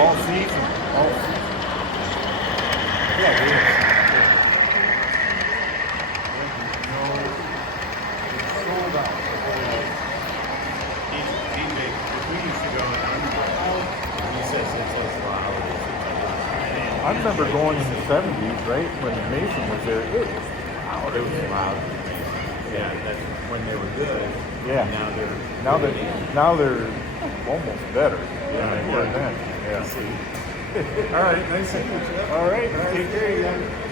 All season. All season. Yeah, it is. No, it's sold out. We used to go in underground. He says it's so loud. I remember going in the 70s, right, when Mason was there. It was loud. It was loud. Yeah, that's when they were good. Yeah. Now they're Now they're almost better than they were then. Yeah. All right, nice to meet you. All right. Take care, you guys.